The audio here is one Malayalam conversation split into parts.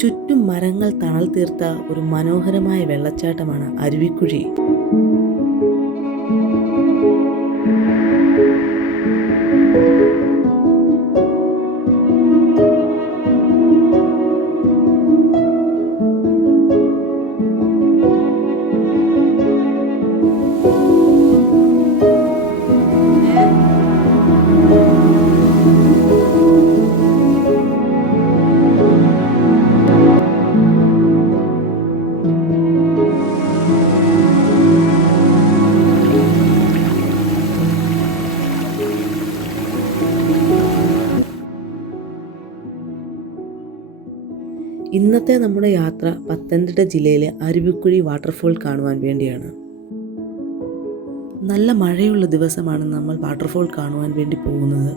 ചുറ്റും മരങ്ങൾ തണൽ തീർത്ത ഒരു മനോഹരമായ വെള്ളച്ചാട്ടമാണ് അരുവിക്കുഴി. ഇന്നത്തെ നമ്മുടെ യാത്ര പത്തനംതിട്ട ജില്ലയിലെ അരുവിക്കുഴി വാട്ടർഫോൾ കാണുവാൻ വേണ്ടിയാണ്. നല്ല മഴയുള്ള ദിവസമാണ് നമ്മൾ വാട്ടർഫോൾ കാണുവാൻ വേണ്ടി പോകുന്നത്.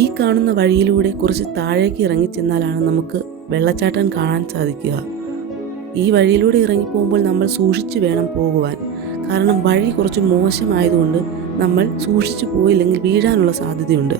ഈ കാണുന്ന വഴിയിലൂടെ കുറച്ച് താഴേക്ക് ഇറങ്ങി ചെന്നാലാണ് നമുക്ക് വെള്ളച്ചാട്ടം കാണാൻ സാധിക്കുക. ഈ വഴിയിലൂടെ ഇറങ്ങിപ്പോകുമ്പോൾ നമ്മൾ സൂക്ഷിച്ചു വേണം പോകുവാൻ. കാരണം വഴി കുറച്ച് മോശമായതുകൊണ്ട് നമ്മൾ സൂക്ഷിച്ചു പോയില്ലെങ്കിൽ വീഴാനുള്ള സാധ്യതയുണ്ട്.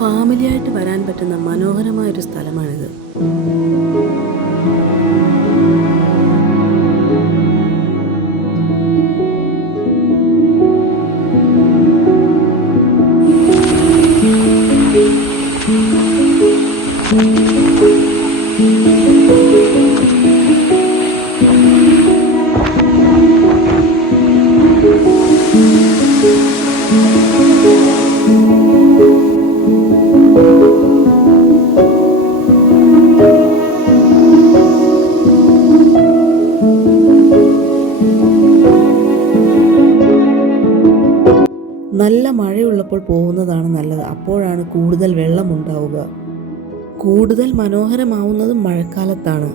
ഫാമിലിയായിട്ട് വരാൻ പറ്റുന്ന മനോഹരമായൊരു സ്ഥലമാണിത്. നല്ല മഴയുള്ളപ്പോൾ പോകുന്നതാണ് നല്ലത്. അപ്പോഴാണ് കൂടുതൽ വെള്ളമുണ്ടാവുക. കൂടുതൽ മനോഹരമാവുന്നതും മഴക്കാലത്താണ്.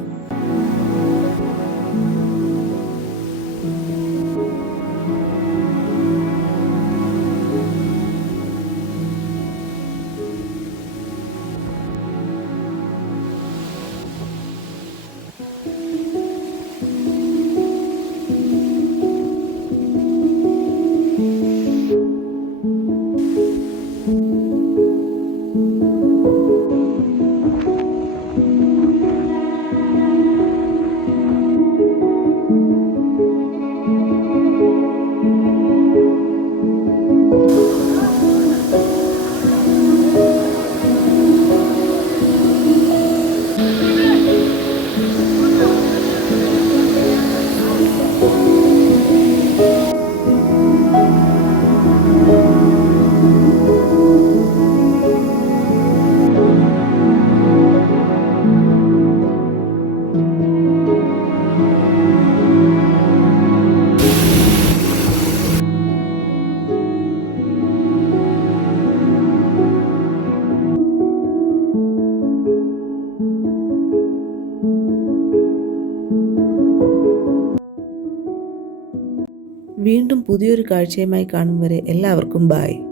വീണ്ടും പുതിയൊരു കാഴ്ചയുമായി കാണും വരെ എല്ലാവർക്കും ബൈ.